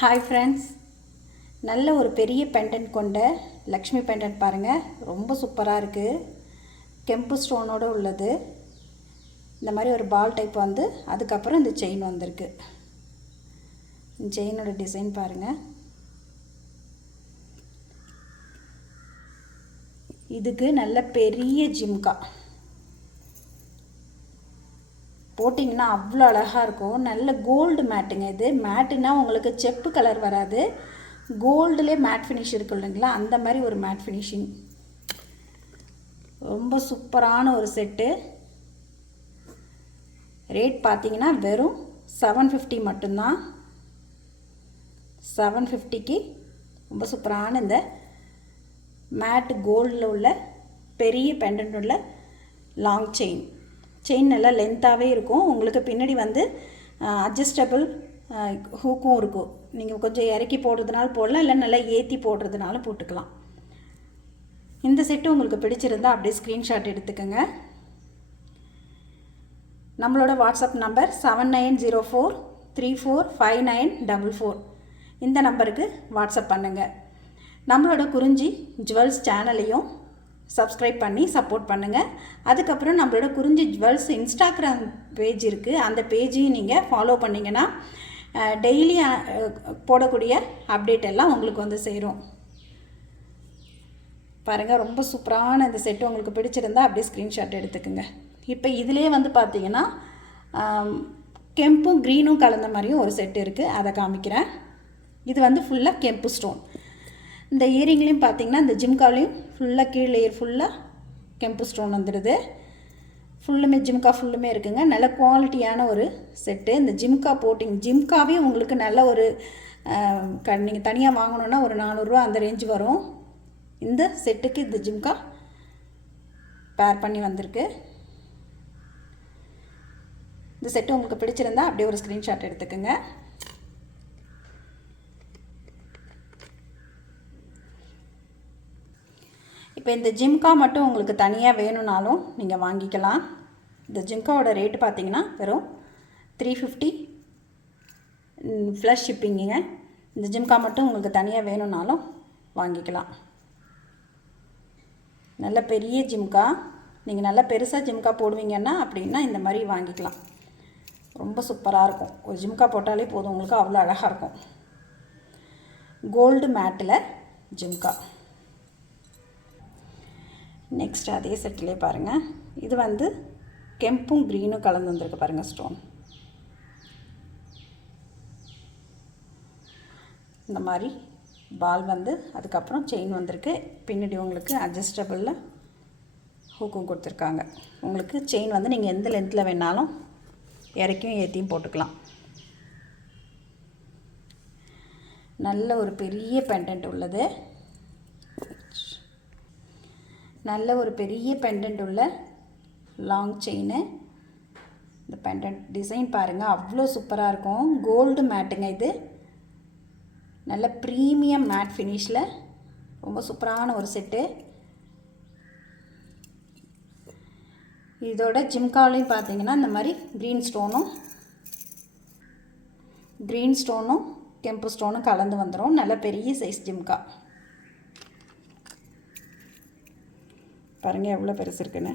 Hi friends நல்ல ஒரு பெரிய பெண்டன்ட் கொண்ட லக்ஷ்மி பெண்டன்ட் பாருங்கள் ரொம்ப சூப்பராக இருக்குது கெம்பு ஸ்டோனோடு உள்ளது. இந்த மாதிரி ஒரு பால் டைப் வந்து அதுக்கப்புறம் இந்த செயின் வந்திருக்கு. இந்த செயினோட டிசைன் பாருங்கள் இதுக்கு நல்ல பெரிய ஜிம்கா போட்டிங்கன்னா அவ்வளோ அழகாக இருக்கும். நல்ல கோல்டு மேட்டுங்க இது. மேட்டுன்னா உங்களுக்கு செப்பு கலர் வராது. கோல்டுலே மேட் ஃபினிஷ் இருக்கு இல்லைங்களா? அந்த மாதிரி ஒரு மேட் ஃபினிஷிங் ரொம்ப சூப்பரான ஒரு செட்டு ரேட் பார்த்தீங்கன்னா வெறும் செவன் ஃபிஃப்டி மட்டும்தான். செவன் ஃபிஃப்டிக்கு ரொம்ப சூப்பரான இந்த மேட் கோல்டில் உள்ள பெரிய பெண்டன்ட் உள்ள லாங் செயின் செயின் நல்லா லென்த்தாகவே இருக்கும். உங்களுக்கு பின்னாடி வந்து அட்ஜஸ்டபிள் ஹூக்கும் இருக்கும். நீங்கள் கொஞ்சம் இறக்கி போடுறதுனால போடலாம் இல்லை நல்லா ஏற்றி போடுறதுனாலும் போட்டுக்கலாம். இந்த செட்டு உங்களுக்கு பிடிச்சிருந்தால் அப்படியே ஸ்க்ரீன்ஷாட் எடுத்துக்கோங்க. நம்மளோட WhatsApp number seven nine zero four three four five nine double four இந்த நம்பருக்கு வாட்ஸ்அப் பண்ணுங்கள் நம்மளோட குறிஞ்சி ஜுவல்ஸ் சேனலையும் சப்ஸ்கிரைப் பண்ணி சப்போர்ட் பண்ணுங்கள் அதுக்கப்புறம் நம்மளோட குறிஞ்சி ஜுவல்ஸ் இன்ஸ்டாகிராம் பேஜ் இருக்குது அந்த பேஜையும் நீங்கள் ஃபாலோ பண்ணிங்கன்னா டெய்லி போடக்கூடிய அப்டேட் எல்லாம் உங்களுக்கு வந்து சேரும். பாருங்கள் ரொம்ப சூப்பரான இந்த செட்டு உங்களுக்கு பிடிச்சிருந்தா அப்படியே ஸ்க்ரீன்ஷாட் எடுத்துக்கோங்க. இப்போ இதிலே வந்து பார்த்தீங்கன்னா கெம்பும் க்ரீனும் கலந்த மாதிரியும் ஒரு செட்டு இருக்குது அதை காமிக்கிறேன். இது வந்து ஃபுல்லாக கெம்பு ஸ்டோன் இந்த இயரிங்லேயும் பார்த்தீங்கன்னா இந்த ஜிம்காவிலையும் ஃபுல்லாக கீழ் லேயர் ஃபுல்லாக கெம்பு ஸ்டோன் வந்துடுது. ஃபுல்லுமே ஜிம்கா ஃபுல்லுமே இருக்குங்க. நல்ல குவாலிட்டியான ஒரு செட்டு இந்த ஜிம்கா போட்டிங் ஜிம்காவே உங்களுக்கு நல்ல ஒரு க நீங்கள் தனியாக வாங்கணுன்னா ஒரு நானூறுரூவா அந்த ரேஞ்சு வரும். இந்த செட்டுக்கு இந்த ஜிம்கா பேர் பண்ணி வந்திருக்கு. இந்த செட்டு உங்களுக்கு பிடிச்சிருந்தா அப்படியே ஒரு ஸ்க்ரீன்ஷாட் எடுத்துக்கோங்க. இப்போ இந்த ஜிம்கா மட்டும் உங்களுக்கு தனியாக வேணும்னாலும் நீங்கள் வாங்கிக்கலாம். இந்த ஜிம்காவோட ரேட்டு பார்த்தீங்கன்னா வெறும் த்ரீ ஃபிஃப்டி ஃப்ளஷ் ஷிப்பிங்குங்க இந்த ஜிம்கா மட்டும் உங்களுக்கு தனியாக வேணும்னாலும் வாங்கிக்கலாம். நல்ல பெரிய ஜிம்கா. நீங்கள் நல்ல பெருசாக ஜிம்கா போடுவீங்கன்னா அப்படின்னா இந்த மாதிரி வாங்கிக்கலாம். ரொம்ப சூப்பராக இருக்கும். ஒரு ஜிம்கா போட்டாலே போதும். உங்களுக்கு அவ்வளோ அழகாக இருக்கும். கோல்டு மேட்டில் ஜிம்கா. நெக்ஸ்ட் அதே செட்டிலே பாருங்கள் இது வந்து கெம்பும் க்ரீனும் கலந்து வந்திருக்கு பாருங்கள் ஸ்டோன் இந்த மாதிரி பால் வந்து அதுக்கப்புறம் செயின் வந்திருக்கு. பின்னாடி உங்களுக்கு அட்ஜஸ்டபிளில் ஹூக்கும் கொடுத்துருக்காங்க. உங்களுக்கு செயின் வந்து நீங்கள் எந்த லென்த்தில் வேணாலும் இறக்கியும் ஏற்றியும் போட்டுக்கலாம். நல்ல ஒரு பெரிய பெண்டன்ட் உள்ளது. நல்ல ஒரு பெரிய பெண்டன்ட் உள்ள லாங் செயின் இந்த பெண்டன்ட் டிசைன் பாருங்கள் அவ்வளோ சூப்பராக இருக்கும். கோல்டு மேட்டுங்க இது. நல்ல ப்ரீமியம் மேட் ஃபினிஷில் ரொம்ப சூப்பரான ஒரு செட்டு இதோட ஜிம்காலையும் பார்த்தீங்கன்னா இந்த மாதிரி க்ரீன் ஸ்டோனும் க்ரீன் ஸ்டோனும் கெம்பு ஸ்டோனும் கலந்து வந்துடும் நல்ல பெரிய சைஸ் ஜிம்கா பாருங்கள் எவ்வளோ பெருசு இருக்குன்னு.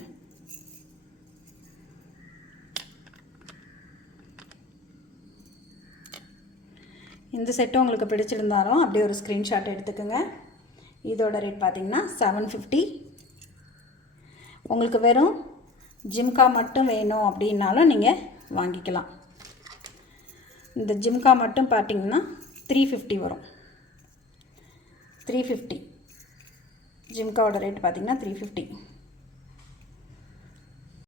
இந்த செட்டும் உங்களுக்கு பிடிச்சிருந்தாலும் அப்படியே ஒரு ஸ்க்ரீன்ஷாட் எடுத்துக்கோங்க. இதோட ரேட் பார்த்திங்கன்னா செவன் ஃபிஃப்டி உங்களுக்கு வெறும் ஜிம்கா மட்டும் வேணும் அப்படின்னாலும் நீங்கள் வாங்கிக்கலாம். இந்த ஜிம்கா மட்டும் பார்த்திங்கன்னா த்ரீ ஃபிஃப்டி வரும். த்ரீ ஃபிஃப்டி ஜிம்காவோட ரேட் பார்த்திங்கன்னா த்ரீ ஃபிஃப்டி